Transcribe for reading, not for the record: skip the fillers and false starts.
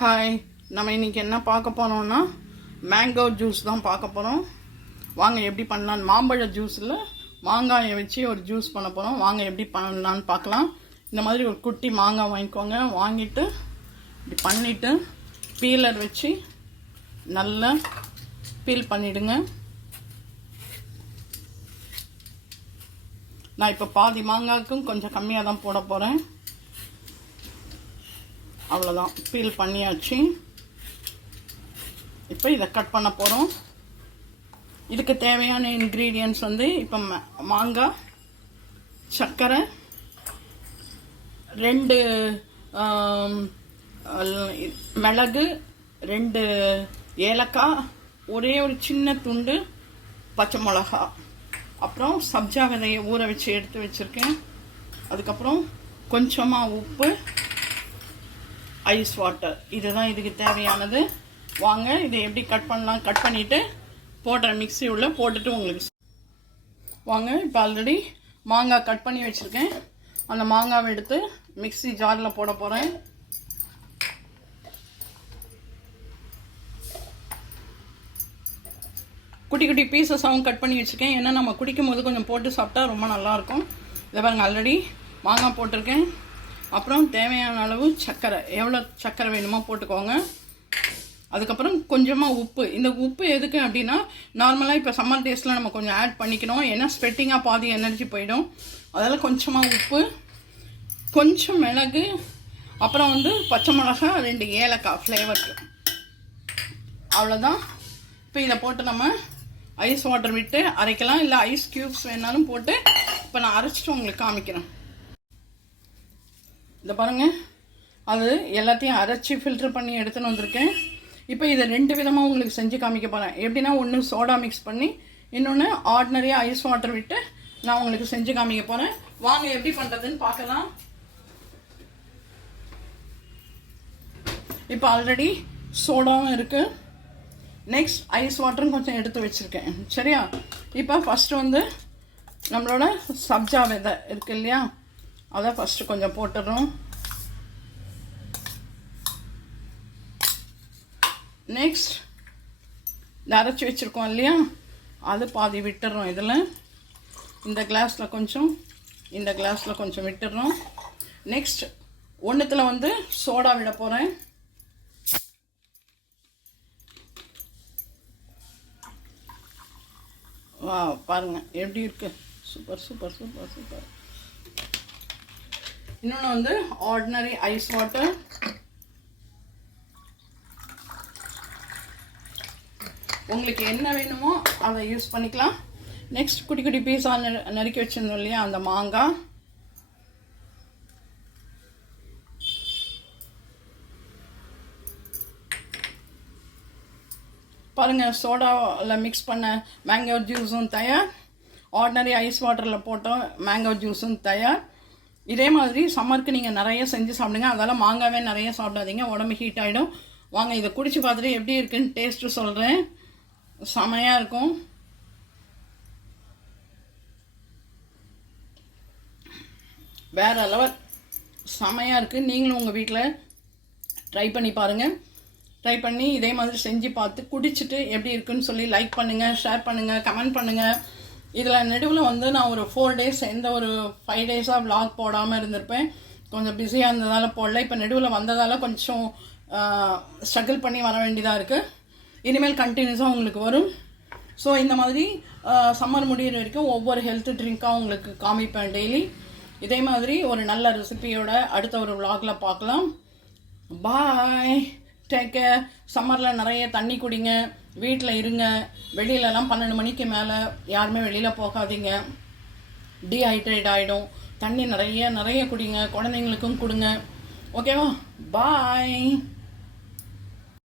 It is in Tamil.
ஹாய், நம்ம இன்றைக்கி என்ன பார்க்க போகிறோம்னா மேங்கோ ஜூஸ் தான் பார்க்க போகிறோம். வாங்க எப்படி பண்ணலான்னு. மாம்பழ ஜூஸில் மாங்காயை வச்சு ஒரு ஜூஸ் பண்ண போகிறோம். வாங்க எப்படி பண்ணலான்னு பார்க்கலாம். இந்த மாதிரி ஒரு குட்டி மாங்காய் வாங்கிக்கோங்க. வாங்கிட்டு இப்படி பண்ணிவிட்டு பீலர் வச்சு நல்லா பீல் பண்ணிவிடுங்க. நான் இப்போ பாதி மாங்காய்க்கும் கொஞ்சம் கம்மியாக தான் போட போகிறேன். அவ்வளோதான், பீல் பண்ணியாச்சு. இப்போ இதை கட் பண்ண போகிறோம். இதுக்கு தேவையான இன்க்ரீடியன்ட்ஸ் வந்து இப்போ மாங்காய், சர்க்கரை, 2 மிளகு, 2 ஏலக்காய், ஒரே ஒரு சின்ன துண்டு பச்சை மிளகா, அப்புறம் சப்ஜா விதையை ஊற வச்சு எடுத்து வச்சுருக்கேன். அதுக்கப்புறம் கொஞ்சமாக உப்பு, ஐஸ் வாட்டர். இதுதான் இதுக்கு தேவையானது. வாங்க இதை எப்படி கட் பண்ணலாம். கட் பண்ணிவிட்டு போடுற மிக்ஸி உள்ள போட்டுட்டு உங்களுக்கு வாங்க. இப்போ ஆல்ரெடி மாங்காய் கட் பண்ணி வச்சுருக்கேன். அந்த மாங்காவை எடுத்து மிக்ஸி ஜாரில் போட போகிறேன். குட்டி குட்டி பீசஸாகவும் கட் பண்ணி வச்சுருக்கேன். ஏன்னா நம்ம குடிக்கும் போது கொஞ்சம் போட்டு சாப்பிட்டா ரொம்ப நல்லாயிருக்கும். இதை பாருங்க, ஆல்ரெடி மாங்காய் போட்டிருக்கேன். அப்புறம் தேவையான அளவு சர்க்கரை, எவ்வளோ சர்க்கரை வேணுமோ போட்டுக்கோங்க. அதுக்கப்புறம் கொஞ்சமாக உப்பு. இந்த உப்பு எதுக்கு அப்படின்னா, நார்மலாக இப்போ சம்மர் டேஸில் நம்ம கொஞ்சம் ஆட் பண்ணிக்கணும். ஏன்னா ஸ்வெட்டிங்காக பாதி எனர்ஜி போயிடும். அதெல்லாம் கொஞ்சமாக உப்பு, கொஞ்சம் மிளகு, அப்புறம் வந்து பச்சை மிளகா, 2 ஏலக்காய் ஃப்ளேவருக்கு. அவ்வளோதான். இப்போ இதை போட்டு நம்ம ஐஸ் வாட்டர் விட்டு அரைக்கலாம். இல்லை ஐஸ் க்யூப்ஸ் வேணாலும் போட்டு இப்போ நான் அரைச்சிட்டு உங்களுக்கு காமிக்கிறேன். இதை பாருங்கள், அது எல்லாத்தையும் அரைச்சி ஃபில்ட்ரு பண்ணி எடுத்துன்னு வந்திருக்கேன். இப்போ இதை 2 விதமாக உங்களுக்கு செஞ்சு காமிக்க போகிறேன். எப்படின்னா, ஒன்று சோடா மிக்ஸ் பண்ணி, இன்னொன்று ஆர்டினரியாக ஐஸ் வாட்டர் விட்டு நான் உங்களுக்கு செஞ்சு காமிக்க போகிறேன். வாங்க எப்படி பண்ணுறதுன்னு பார்க்கலாம். இப்போ ஆல்ரெடி சோடாவும் இருக்குது. நெக்ஸ்ட் ஐஸ் வாட்டரும் கொஞ்சம் எடுத்து வச்சுருக்கேன். சரியா? இப்போ ஃபஸ்ட்டு வந்து நம்மளோட சப்ஜா விதை இருக்குது இல்லையா, அதை ஃபஸ்ட்டு கொஞ்சம் போட்டுடுறோம். நெக்ஸ்ட் இந்த அரைச்சி வச்சுருக்கோம் இல்லையா, அது பாதி விட்டுடுறோம். இதில் இந்த கிளாஸில் கொஞ்சம், இந்த கிளாஸில் கொஞ்சம் விட்டுடுறோம். நெக்ஸ்ட் ஒன்றுத்தில் வந்து சோடா விட போகிறேன். வா பாருங்கள் எப்படி இருக்குது. Super super super super. இன்னொன்று வந்து ஆர்டினரி ஐஸ் வாட்டர். உங்களுக்கு என்ன வேணுமோ அதை யூஸ் பண்ணிக்கலாம். நெக்ஸ்ட் குட்டி குட்டி பீஸாக நறுக்கி வச்சுருந்தோம் இல்லையா, அந்த மாங்காய். பாருங்கள், சோடாவில் மிக்ஸ் பண்ண மேங்கோ ஜூஸும் தயார். ஆர்டினரி ஐஸ் வாட்டரில் போட்டோம் மேங்கோ ஜூஸும் தயார். இதே மாதிரி சம்மருக்கு நீங்கள் நிறைய செஞ்சு சாப்பிடுங்க. அதெல்லாம் மாங்காவே நிறைய சாப்பிடாதீங்க, உடம்பு ஹீட் ஆகிடும். வாங்க இதை குடிச்சு பார்த்துட்டு எப்படி இருக்குன்னு டேஸ்ட்டு சொல்கிறேன். செமையாக இருக்கும். வேறு லெவல், செமையாக இருக்குது. நீங்களும் உங்கள் வீட்டில் ட்ரை பண்ணி பாருங்கள். ட்ரை பண்ணி இதே மாதிரி செஞ்சு பார்த்து குடிச்சிட்டு எப்படி இருக்குன்னு சொல்லி லைக் பண்ணுங்கள், ஷேர் பண்ணுங்கள், கமெண்ட் பண்ணுங்கள். இதில் நடுவில் வந்து நான் ஒரு 4 டேஸ், எந்த ஒரு 5 டேஸாக விளாக் போடாமல் இருந்திருப்பேன். கொஞ்சம் பிஸியாக இருந்ததால் போடல. இப்போ நடுவில் வந்ததால் கொஞ்சம் ஸ்ட்ரகிள் பண்ணி வர வேண்டியதாக இருக்குது. இனிமேல் கண்டினியூஸாக உங்களுக்கு வரும். ஸோ இந்த மாதிரி சம்மர் முடிகிற வரைக்கும் ஒவ்வொரு ஹெல்த் ட்ரிங்காக உங்களுக்கு காமிப்பேன் டெய்லி. இதே மாதிரி ஒரு நல்ல ரெசிபியோட அடுத்த ஒரு விளாகில் பார்க்கலாம். பாய், டேக் கேர். சம்மரில் நிறைய தண்ணி குடிங்க, வீட்டில் இருங்க. வெளியிலலாம் 12 மணிக்கு மேலே யாருமே வெளியில் போகாதீங்க, டீஹைட்ரேட் ஆகிடும். தண்ணி நிறைய குடிங்க, குழந்தைங்களுக்கும் கொடுங்க. ஓகேவா? பாய்.